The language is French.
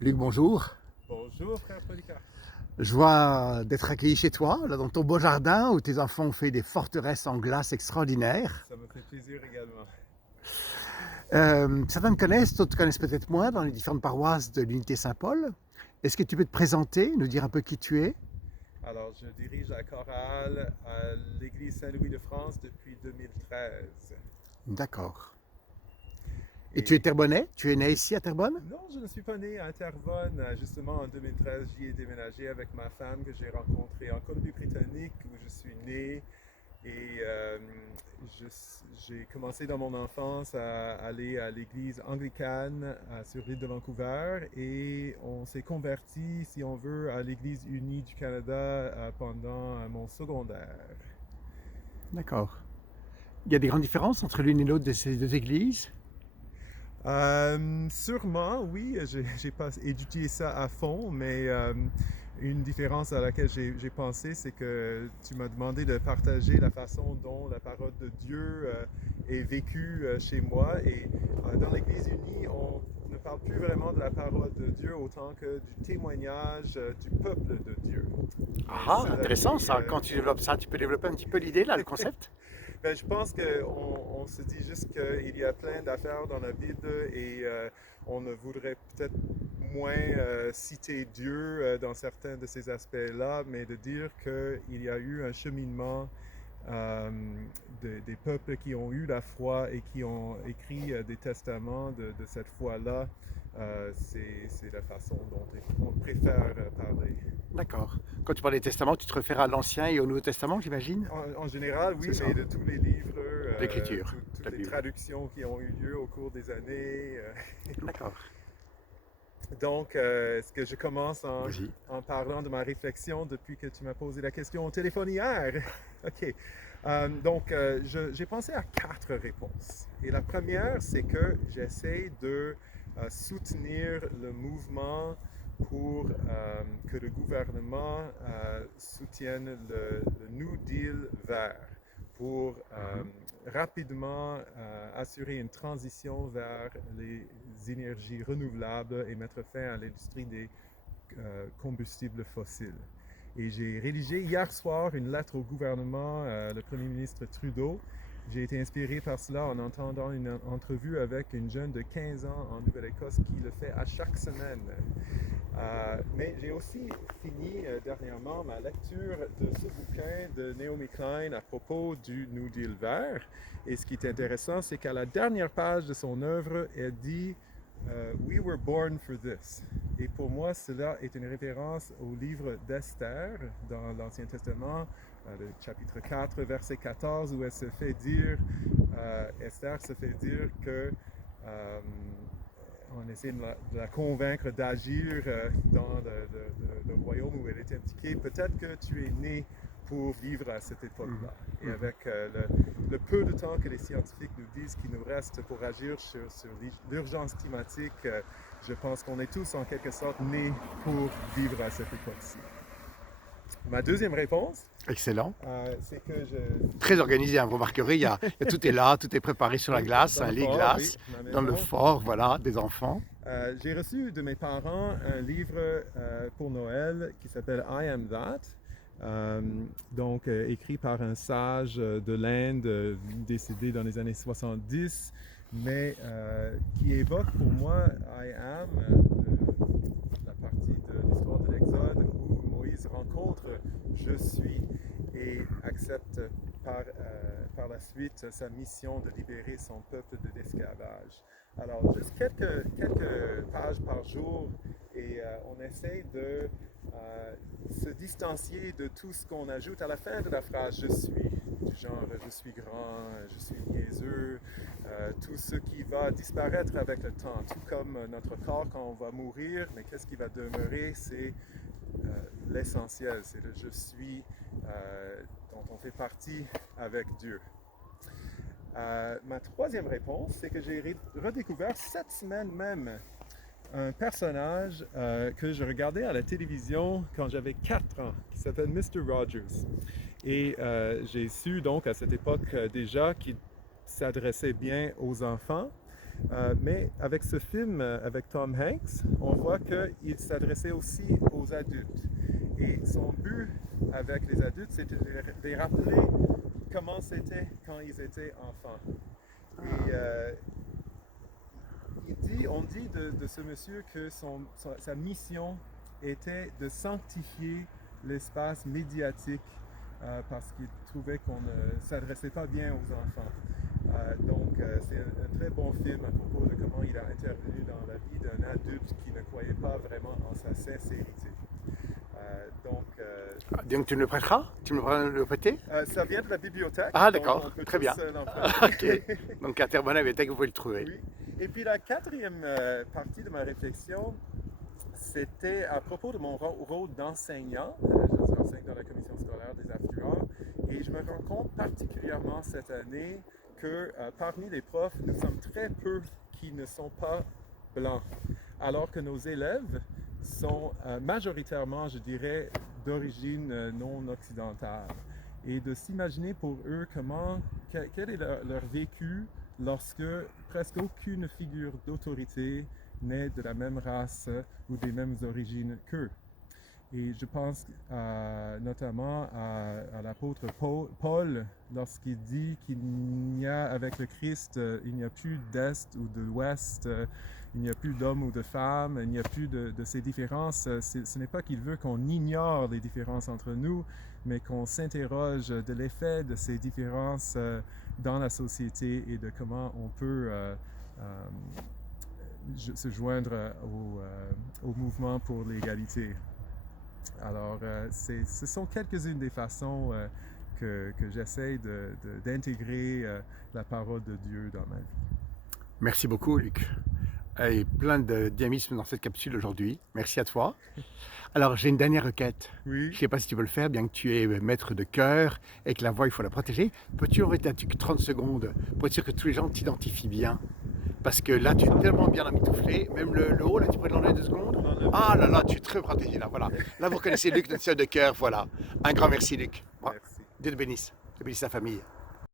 Luc, bonjour. Bonjour frère Polycarpe. Joie d'être accueilli chez toi, là dans ton beau jardin où tes enfants ont fait des forteresses en glace extraordinaires. Ça me fait plaisir également. Certains me connaissent, d'autres te connaissent peut-être moins dans les différentes paroisses de l'unité Saint-Paul. Est-ce que tu peux te présenter, nous dire un peu qui tu es? Alors, je dirige la chorale à l'église Saint-Louis de France depuis 2013. D'accord. Et tu es Et Terrebonnais? Tu es né ici à Terrebonne? non, je ne suis pas né à Terrebonne. Justement, en 2013, j'y ai déménagé avec ma femme que j'ai rencontrée en Colombie-Britannique où je suis né. Et j'ai commencé dans mon enfance à aller à l'église anglicane sur l'île de Vancouver et on s'est converti, si on veut, à l'Église unie du Canada pendant mon secondaire. D'accord. Il y a des grandes différences entre l'une et l'autre de ces deux églises? Sûrement, oui, j'ai pas étudié ça à fond, mais une différence à laquelle j'ai pensé, c'est que tu m'as demandé de partager la façon dont la parole de Dieu est vécue chez moi. Et dans l'Église unie, on ne parle plus vraiment de la parole de Dieu autant que du témoignage du peuple de Dieu. Et Ah, cela intéressant dit, ça. Quand tu développes ça, tu peux développer un petit peu l'idée là, le concept? ben, je pense qu'on se dit juste qu'il y a plein d'affaires dans la Bible et on ne voudrait peut-être moins citer Dieu dans certains de ces aspects-là, mais de dire qu'il y a eu un cheminement euh, des peuples qui ont eu la foi et qui ont écrit des testaments de cette foi-là. C'est la façon dont on préfère parler. D'accord. Quand tu parles des testaments, tu te réfères à l'Ancien et au Nouveau Testament, j'imagine? En général, oui, C'est mais ça. de tous les livres, L'écriture, toutes la les Bible. traductions qui ont eu lieu au cours des années. D'accord. Donc, est-ce que je commence Vas-y. en parlant de ma réflexion depuis que tu m'as posé la question au téléphone hier? OK. Donc, j'ai pensé à quatre réponses. Et la première, c'est que j'essaie de soutenir le mouvement pour que le gouvernement soutienne le New Deal vert pour Mhm. rapidement assurer une transition vers les énergies renouvelables et mettre fin à l'industrie des combustibles fossiles. Et j'ai rédigé hier soir une lettre au gouvernement, le Premier ministre Trudeau. J'ai été inspiré par cela en entendant une entrevue avec une jeune de 15 ans en Nouvelle-Écosse qui le fait à chaque semaine. Mais j'ai aussi fini dernièrement ma lecture de ce bouquin de Naomi Klein à propos du New Deal vert. Et ce qui est intéressant, c'est qu'à la dernière page de son œuvre, elle dit We were born for this. Et pour moi, cela est une référence au livre d'Esther dans l'Ancien Testament, le chapitre 4, verset 14, où elle se fait dire, Esther se fait dire que on essaie de la convaincre d'agir dans le royaume où elle était impliquée. Peut-être que tu es né pour vivre à cette époque-là. Et Mhm. avec le peu de temps que les scientifiques nous disent qu'il nous reste pour agir sur l'urgence climatique, je pense qu'on est tous en quelque sorte nés pour vivre à cette époque-ci. Ma deuxième réponse, Excellent. c'est que Très organisé, hein, vous remarquerez, tout est là, tout est préparé sur la oui, glace, dans hein, le les fort, oui, glaces, ma dans le maison, fort, voilà, des enfants. j'ai reçu de mes parents un livre pour Noël qui s'appelle I Am That. Donc écrit par un sage de l'Inde décédé dans les années 70, mais qui évoque pour moi I Am, la partie de l'histoire de l'Exode où Moïse rencontre Je suis et accepte par la suite sa mission de libérer son peuple de l'esclavage. Alors, juste quelques pages par jour et on essaie de se distancier de tout ce qu'on ajoute à la fin de la phrase je suis, du genre je suis grand, je suis niaiseux, tout ce qui va disparaître avec le temps, tout comme notre corps quand on va mourir, mais qu'est-ce qui va demeurer, c'est l'essentiel, c'est le je suis dont on fait partie avec Dieu. Ma troisième réponse, c'est que j'ai redécouvert cette semaine même un personnage que je regardais à la télévision quand j'avais 4 ans, qui s'appelle Mr. Rogers. Et j'ai su donc à cette époque déjà qu'il s'adressait bien aux enfants. Mais avec ce film, avec Tom Hanks, on voit qu'il s'adressait aussi aux adultes. Et son but avec les adultes, c'était de les rappeler comment c'était quand ils étaient enfants. Et on dit de ce monsieur que sa mission était de sanctifier l'espace médiatique parce qu'il trouvait qu'on ne s'adressait pas bien aux enfants. Donc c'est un très bon film à propos de comment il a intervenu dans la vie d'un adulte qui ne croyait pas vraiment en sa sincérité. Donc tu me le prêteras? Tu me le prêter? Ça vient de la bibliothèque. Ah d'accord, on peut très tous, bien. l'emprunter. Ok, donc à Terrebonne Bibliothèque, vous pouvez le trouver. Oui. Et puis la quatrième partie de ma réflexion, c'était à propos de mon rôle d'enseignant. J'enseigne dans la commission scolaire des affluents et je me rends compte particulièrement cette année que parmi les profs, nous sommes très peu qui ne sont pas blancs, alors que nos élèves sont majoritairement, je dirais, d'origine non occidentale. Et de s'imaginer pour eux quel est leur vécu lorsque presque aucune figure d'autorité n'est de la même race ou des mêmes origines qu'eux. Et je pense notamment à l'apôtre Paul lorsqu'il dit qu'il n'y a avec le Christ, il n'y a plus d'Est ou de l'Ouest, il n'y a plus d'hommes ou de femmes, il n'y a plus de ces différences. Ce n'est pas qu'il veut qu'on ignore les différences entre nous, mais qu'on s'interroge de l'effet de ces différences dans la société et de comment on peut se joindre au mouvement pour l'égalité. Alors, ce sont quelques-unes des façons que j'essaie d'intégrer la parole de Dieu dans ma vie. Merci beaucoup, Luc. Et plein de dynamisme dans cette capsule aujourd'hui. Merci à toi. Alors, j'ai une dernière requête. Oui. Je ne sais pas si tu peux le faire, bien que tu es maître de chœur et que la voix, il faut la protéger. Peux-tu arrêter 30 secondes pour être sûr que tous les gens t'identifient bien? Parce que là, tu es tellement bien emmitouflé. Même le haut, là, tu pourrais l'enlever 2 secondes? Ah là là, tu es très protégé, là, voilà. Là, vous reconnaissez Luc, notre sœur de cœur, voilà. Un grand merci, Luc. Merci. Dieu te bénisse. Dieu bénisse sa famille.